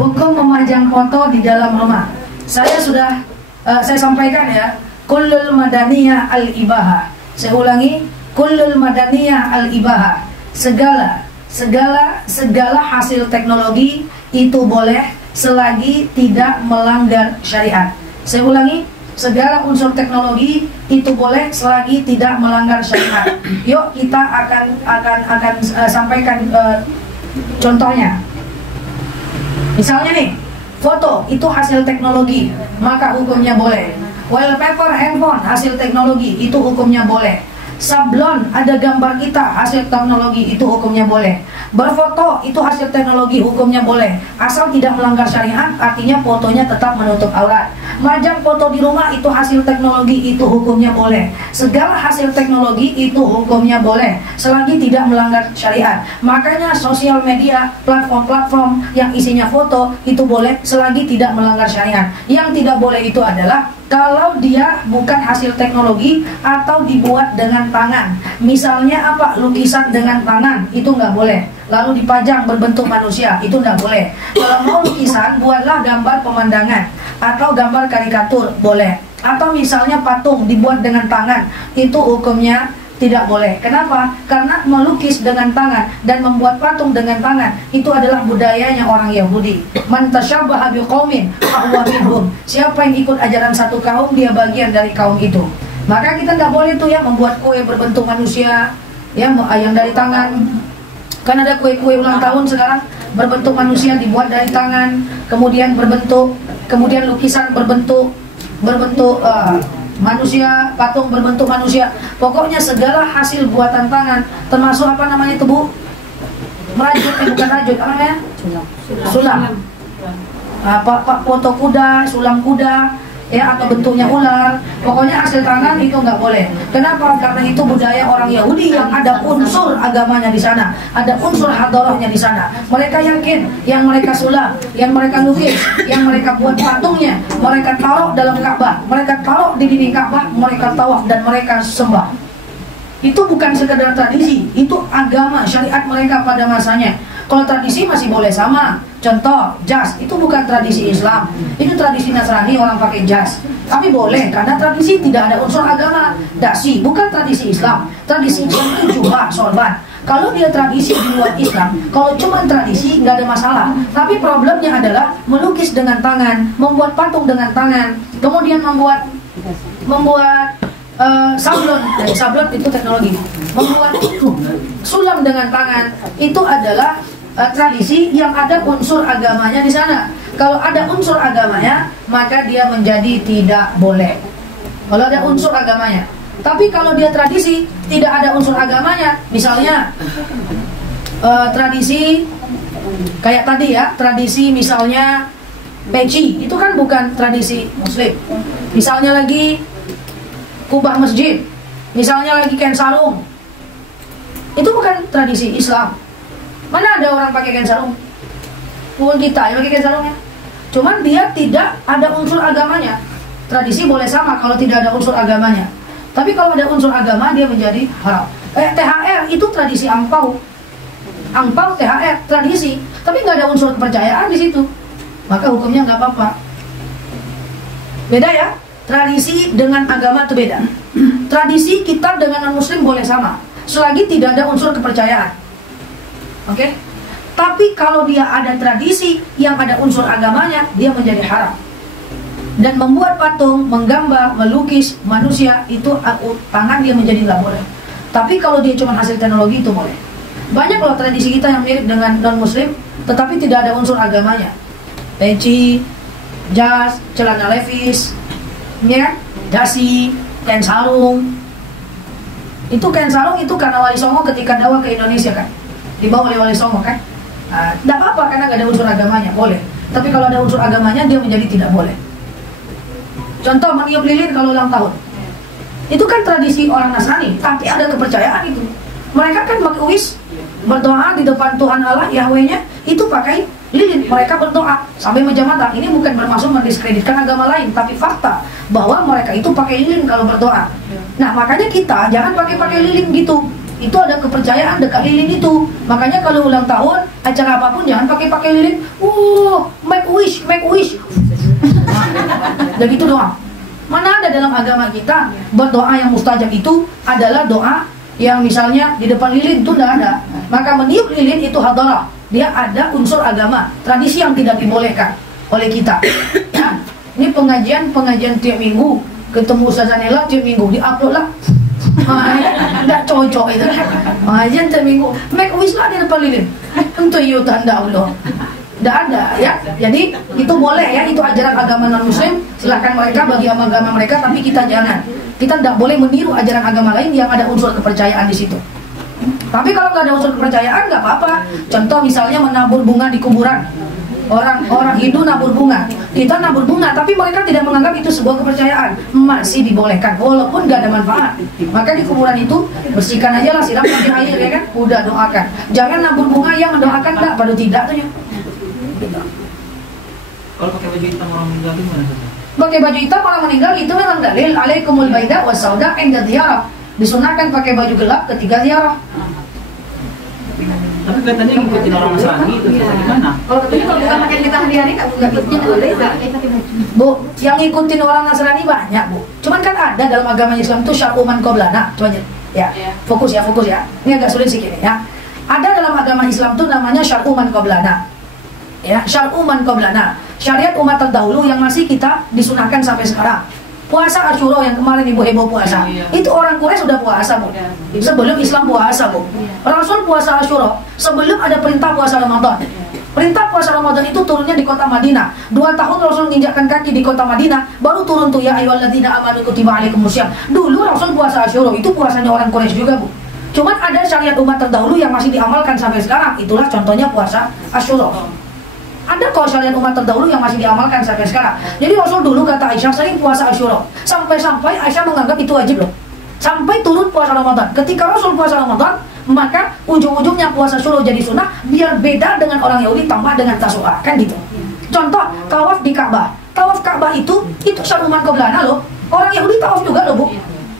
Hukum memajang foto di dalam rumah. Saya sudah saya sampaikan ya. Kullul madaniyah al-ibaha. Saya ulangi, kullul madaniyah al-ibaha. Segala hasil teknologi itu boleh selagi tidak melanggar syariat. Saya ulangi, segala unsur teknologi itu boleh selagi tidak melanggar syariat. Yuk kita akan sampaikan contohnya. Misalnya nih, foto itu hasil teknologi, maka hukumnya boleh. Wallpaper handphone hasil teknologi, itu hukumnya boleh. Sablon ada gambar kita, hasil teknologi, itu hukumnya boleh. Berfoto itu hasil teknologi, hukumnya boleh. Asal tidak melanggar syariat, artinya fotonya tetap menutup aurat. Majang foto di rumah itu hasil teknologi, itu hukumnya boleh. Segala hasil teknologi itu hukumnya boleh selagi tidak melanggar syariat. Makanya sosial media, platform-platform yang isinya foto itu boleh selagi tidak melanggar syariat. Yang tidak boleh itu adalah kalau dia bukan hasil teknologi atau dibuat dengan tangan. Misalnya apa? Lukisan dengan tangan, itu nggak boleh. Lalu dipajang berbentuk manusia, itu nggak boleh. Kalau mau lukisan, buatlah gambar pemandangan atau gambar karikatur, boleh. Atau misalnya patung dibuat dengan tangan, itu hukumnya tidak boleh. Kenapa? Karena melukis dengan tangan dan membuat patung dengan tangan itu adalah budayanya orang Yahudi. Man tasyabbaha biqaumin fahuwa minhum. Siapa yang ikut ajaran satu kaum, dia bagian dari kaum itu. Maka kita nggak boleh tuh ya membuat kue berbentuk manusia, ya yang dari tangan. Kan ada kue-kue ulang tahun sekarang berbentuk manusia dibuat dari tangan, kemudian lukisan berbentuk manusia, patung berbentuk manusia. Pokoknya segala hasil buatan tangan, termasuk apa namanya itu Bu? Merajut, bukan rajut, apa namanya? Sulam. Foto kuda, sulam kuda, ya, atau bentuknya ular. Pokoknya hasil tangan itu nggak boleh. Kenapa? Karena itu budaya orang Yahudi yang ada unsur agamanya di sana, ada unsur hadarahnya di sana. Mereka yakin yang mereka sulam, yang mereka lukis, yang mereka buat patungnya, mereka taruh dalam Ka'bah, mereka taruh di dinding Ka'bah, mereka tawaf dan mereka sembah. Itu bukan sekedar tradisi, itu agama, syariat mereka pada masanya. Kalau tradisi masih boleh sama. Contoh, jas, itu bukan tradisi Islam. Itu tradisi Nasrani, orang pakai jas. Tapi boleh, karena tradisi tidak ada unsur agama. Dasi, bukan tradisi Islam. Tradisi Islam itu jubah, sorban. Kalau dia tradisi di luar Islam, kalau cuma tradisi, nggak ada masalah. Tapi problemnya adalah melukis dengan tangan, membuat patung dengan tangan, kemudian membuat sablon. Sablon itu teknologi. Membuat sulam dengan tangan, itu adalah tradisi yang ada unsur agamanya di sana. Kalau ada unsur agamanya, maka dia menjadi tidak boleh. Kalau ada unsur agamanya. Tapi kalau dia tradisi tidak ada unsur agamanya, misalnya tradisi kayak tadi ya, tradisi misalnya peci, itu kan bukan tradisi Muslim. Misalnya lagi kubah masjid, misalnya lagi kain sarung, itu bukan tradisi Islam. Mana ada orang pakai kain sarung? Pun kita yang pakai kain sarungnya. Cuman dia tidak ada unsur agamanya. Tradisi boleh sama kalau tidak ada unsur agamanya. Tapi kalau ada unsur agama, dia menjadi haram. THR itu tradisi angpau. Angpau THR tradisi, tapi nggak ada unsur kepercayaan di situ. Maka hukumnya nggak apa-apa. Beda ya? Tradisi dengan agama itu beda. Tradisi kita dengan non-muslim boleh sama, selagi tidak ada unsur kepercayaan. Oke? Tapi kalau dia ada tradisi yang ada unsur agamanya, dia menjadi haram. Dan membuat patung, menggambar, melukis manusia, itu tangan dia menjadi nggak boleh. Tapi kalau dia cuma hasil teknologi, itu boleh. Banyak loh tradisi kita yang mirip dengan non-muslim, tetapi tidak ada unsur agamanya. Peci, jas, celana levis, ya, dasi, kain sarung. Itu kain sarung itu karena Wali Songo ketika dakwah ke Indonesia kan, dibawa oleh Wali Songo kan. Tidak apa-apa karena nggak ada unsur agamanya, boleh. Tapi kalau ada unsur agamanya, dia menjadi tidak boleh. Contoh meniup lilin kalau ulang tahun, itu kan tradisi orang Nasrani, tapi ada kepercayaan itu. Mereka kan makwis berdoa di depan Tuhan Allah Yahweh-nya, itu pakai lilin. Mereka berdoa sampai menjamatan. Ini bukan bermaksud mendiskreditkan agama lain, tapi fakta bahwa mereka itu pakai lilin kalau berdoa. Nah makanya kita jangan pakai lilin gitu. Itu ada kepercayaan dekat lilin itu. Makanya kalau ulang tahun, acara apapun jangan pakai lilin. Dan itu doa. Mana ada dalam agama kita berdoa yang mustajab itu adalah doa yang misalnya di depan lilin, itu tidak ada. Maka meniup lilin itu hadarah. Dia ada unsur agama, tradisi yang tidak dibolehkan oleh kita. Ya. Ini pengajian tiap minggu, ketemu Ustazah Nela tiap minggu, di-upload lah. Tidak cocok itu. Pengajian tiap minggu, make wish lah di depan lilin. Untuk you tanda Allah. Tidak ada ya. Jadi itu boleh ya, itu ajaran agama non-muslim. Silahkan mereka bagi agama mereka, tapi kita jangan. Kita tidak boleh meniru ajaran agama lain yang ada unsur kepercayaan di situ. Tapi kalau nggak ada unsur kepercayaan nggak apa-apa. Contoh misalnya menabur bunga di kuburan. Orang Hindu nabur bunga, kita nabur bunga, tapi mereka tidak menganggap itu sebuah kepercayaan, masih dibolehkan walaupun nggak ada manfaat. Maka di kuburan itu bersihkan aja lah, siram pakai air ya kan, udah doakan. Jangan nabur bunga yang mendoakan nggak, pada tidak tuh ya. Kalau pakai baju hitam orang meninggal gimana? Pakai baju hitam orang meninggal itu memang dalil alaikumul baida was sauda inda ziyarah. Disunahkan pakai baju gelap ketika ziarah. Tapi katanya ngikutin orang Nasrani itu gimana? Kalau bukan pakai kita hari-hari nggak boleh pakai baju. Bu, yang ngikutin orang Nasrani banyak bu. Cuman kan ada dalam agama Islam itu syar'u man qablana. Coba ya, fokus ya. Ini agak sulit sih ya. Ada dalam agama Islam itu namanya syar'u man qablana. Ya, syar'u man qablana. Syariat umat terdahulu yang masih kita disunahkan sampai sekarang. Puasa Asyura yang kemarin ibu heboh puasa, itu orang Quraisy sudah puasa bu. Sebelum Islam puasa bu. Rasul puasa Asyura sebelum ada perintah puasa Ramadan. Perintah puasa Ramadan itu turunnya di kota Madinah. 2 tahun Rasul menginjakkan kaki di kota Madinah, baru turun tuh ya ayyuhalladzina amanu kutiba alaikumusyaum. Dulu Rasul puasa Asyura itu puasanya orang Quraisy juga bu. Cuman ada syariat umat terdahulu yang masih diamalkan sampai sekarang. Itulah contohnya puasa Asyura. Ada kok syariat umat terdahulu yang masih diamalkan sampai sekarang. Jadi Rasul dulu kata Aisyah sering puasa Asyura. Sampai-sampai Aisyah menganggap itu wajib loh. Sampai turun puasa Ramadan. Ketika Rasul puasa Ramadan, maka ujung-ujungnya puasa Asyura jadi sunnah, biar beda dengan orang Yahudi tambah dengan Tasu'a. Kan gitu. Contoh, tawaf di Ka'bah. Tawaf Ka'bah itu syariat umat qablana loh. Orang Yahudi tawaf juga loh bu.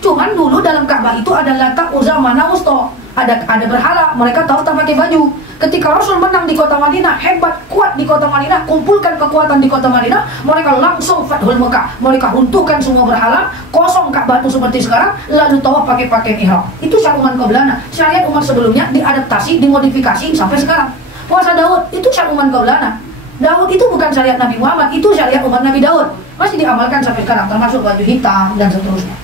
Cuman dulu dalam Ka'bah itu ada Lata, Uzza, Mana, Usto. Ada berhala, mereka tawaf tak pakai baju. Ketika Rasul menang di kota Madinah, hebat, kuat di kota Madinah, kumpulkan kekuatan di kota Madinah, mereka langsung Fathul Mekah, mereka runtuhkan semua berhala, kosong Ka'bah itu seperti sekarang, lalu tawaf pakai pakaian ihram. Itu syariat umat qablana. Syariat umat sebelumnya diadaptasi, dimodifikasi sampai sekarang. Puasa Daud itu syariat umat qablana. Daud itu bukan syariat Nabi Muhammad, itu syariat umat Nabi Daud. Masih diamalkan sampai sekarang, termasuk baju hitam dan seterusnya.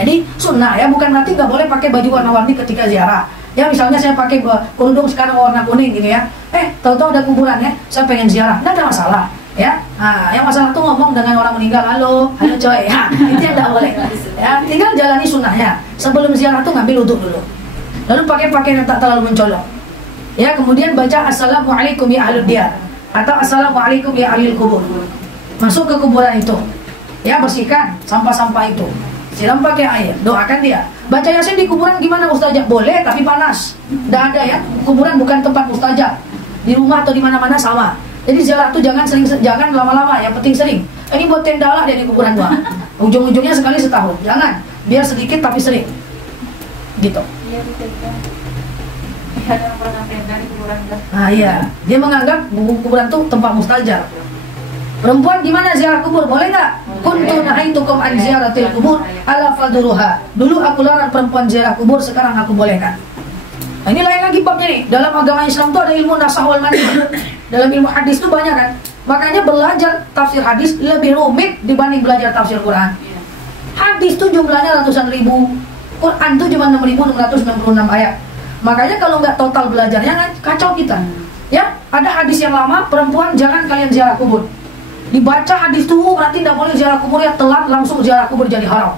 Jadi sunnah ya, bukan berarti nggak boleh pakai baju warna-warni ketika ziarah. Ya misalnya saya pakai kerudung sekarang warna kuning gitu ya. Tahu-tahu ada kuburan ya, saya pengen ziarah, nggak ada masalah ya. Nah, yang masalah tuh ngomong dengan orang meninggal, halo coy, ya, itu yang nggak boleh. Ya, tinggal jalani sunnahnya. Sebelum ziarah tuh ngambil wudhu dulu, lalu pakai pakaian yang tak terlalu mencolok. Ya, kemudian baca assalamualaikum ya ahlud diyar atau assalamualaikum ya ahlul kubur. Masuk ke kuburan itu, ya bersihkan sampah-sampah itu. Siram pakai air, doakan dia. Baca Yasin di kuburan gimana mustajab? Boleh, tapi panas. Tidak ada ya. Kuburan bukan tempat mustajab. Di rumah atau di mana-mana sama. Jadi ziarah tuh jangan lama-lama, yang penting sering. Ini buat tenda lah dari kuburan gua. Ujung-ujungnya sekali setahun. Jangan, biar sedikit tapi sering. Gitu. Nah iya, dia menganggap kuburan tuh tempat mustajab. Perempuan gimana ziarah kubur? Boleh nggak? Kuntu nahaitukum an ziyaratil kubur ala fadruha. Dulu aku larang perempuan ziarah kubur, sekarang aku bolehkan. Nah, ini lain lagi babnya nih. Dalam agama Islam itu ada ilmu nasakh wal mansukh. Dalam ilmu hadis itu banyak kan. Makanya belajar tafsir hadis lebih rumit dibanding belajar tafsir Quran. Hadis itu jumlahnya ratusan ribu. Quran itu cuma 6.666 ayat. Makanya kalau nggak total belajarnya kacau kita. Ya, ada hadis yang lama, perempuan jangan kalian ziarah kubur. Dibaca hadis itu berarti tidak boleh ziarah kubur, ya telat langsung ziarah kubur jadi haram.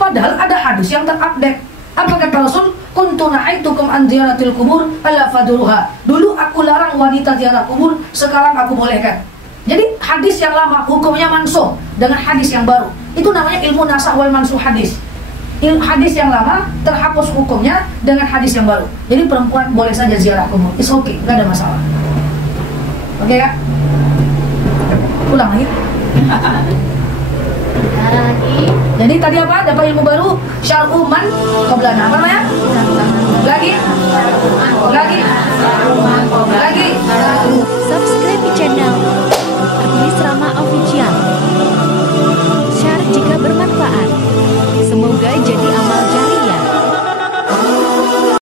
Padahal ada hadis yang terupdate. Apa kata Rasul? Kuntu nahaitukum an ziyaratil kubur ala fadruha. Dulu aku larang wanita ziarah kubur, sekarang aku bolehkan. Jadi hadis yang lama hukumnya mansukh dengan hadis yang baru. Itu namanya ilmu nasakh wal mansukh hadis. Hadis yang lama terhapus hukumnya dengan hadis yang baru. Jadi perempuan boleh saja ziarah kubur. It's okay, nggak ada masalah. Oke Kak? Ulang lagi. Jadi tadi apa? Dapat ilmu baru. Syar'u man qablana. Apa namanya? Lagi.